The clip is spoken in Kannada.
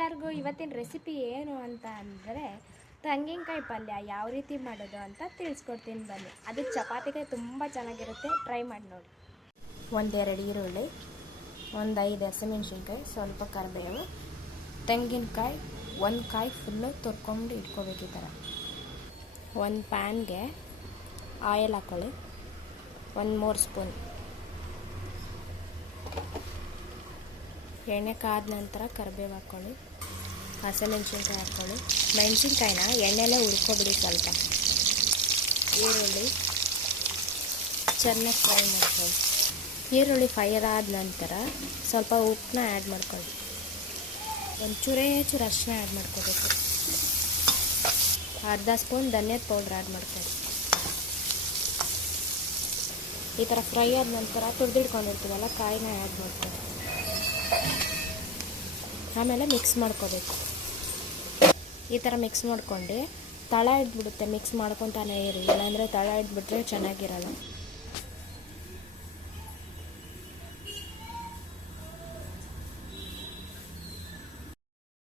ಎಲ್ಲರಿಗೂ ಇವತ್ತಿನ ರೆಸಿಪಿ ಏನು ಅಂತ ಅಂದರೆ ತಂಗಿನಕಾಯಿ ಪಲ್ಯ ಯಾವ ರೀತಿ ಮಾಡೋದು ಅಂತ ತಿಳಿಸ್ಕೊಡ್ತೀನಿ ಬನ್ನಿ. ಅದು ಚಪಾತಿಗೆ ತುಂಬ ಚೆನ್ನಾಗಿರುತ್ತೆ. ಟ್ರೈ ಮಾಡಿ ನೋಡಿ. ಒಂದೆರಡು ಈರುಳ್ಳಿ, ಒಂದು ಐದು ಹಸಿಮೆಣ್ಸಿನ್ಕಾಯಿ, ಸ್ವಲ್ಪ ಕರಿಬೇವು, ತೆಂಗಿನಕಾಯಿ, ಒಂದು ಕಾಯಿ ಫುಲ್ಲು ತುರ್ಕೊಂಡು ಇಟ್ಕೋಬೇಕು ಈ ಥರ. ಒಂದು ಪ್ಯಾನ್ಗೆ ಆಯಿಲ್ ಹಾಕ್ಕೊಳ್ಳಿ ಒಂದು ಮೂರು ಸ್ಪೂನ್ ಎಣ್ಣೆ ಕಾದ ನಂತರ ಕರಿಬೇವು ಹಾಕ್ಕೊಳ್ಳಿ ಹಸಿಮೆಣ್ಸಿನ್ಕಾಯಿ ಹಾಕ್ಕೊಳ್ಳಿ ಮೆಣಸಿನ್ಕಾಯಿನ ಎಣ್ಣೆಲೇ ಹುರ್ಕೊಬಿಡಿ ಸ್ವಲ್ಪ. ಈರುಳ್ಳಿ ಚೆನ್ನಾಗಿ ಫ್ರೈ ಮಾಡ್ಕೊಳ್ಳಿ. ಈರುಳ್ಳಿ ಫೈರ್ ಆದ ನಂತರ ಸ್ವಲ್ಪ ಉಪ್ಪನ್ನ ಆ್ಯಡ್ ಮಾಡ್ಕೊಳ್ಳಿ. ಒಂದು ಚೂರೇ ಅರಿಶಿನ ಆ್ಯಡ್ ಮಾಡ್ಕೋಬೇಕು. ಅರ್ಧ ಸ್ಪೂನ್ ಧನಿಯದ ಪೌಡ್ರ್ ಆ್ಯಡ್ ಮಾಡ್ಕೊಳ್ಳಿ. ಈ ಥರ ಫ್ರೈ ಆದ ನಂತರ ತುರಿದಿಟ್ಕೊಂಡಿರ್ತೀವಲ್ಲ, ಕಾಯಿನ ಆ್ಯಡ್ ಮಾಡ್ಕೊಳ್ಳಿ. ಆಮೇಲೆ ಮಿಕ್ಸ್ ಮಾಡ್ಕೋಬೇಕು. ಈ ಥರ ಮಿಕ್ಸ್ ಮಾಡ್ಕೊಂಡು ತಳ ಇಡ್ಬಿಡುತ್ತೆ ಮಿಕ್ಸ್ ಮಾಡ್ಕೊತಾನೆ ಇರಿ. ಇಲ್ಲಾಂದರೆ ತಳ ಇಡ್ಬಿಟ್ರೆ ಚೆನ್ನಾಗಿರಲ್ಲ.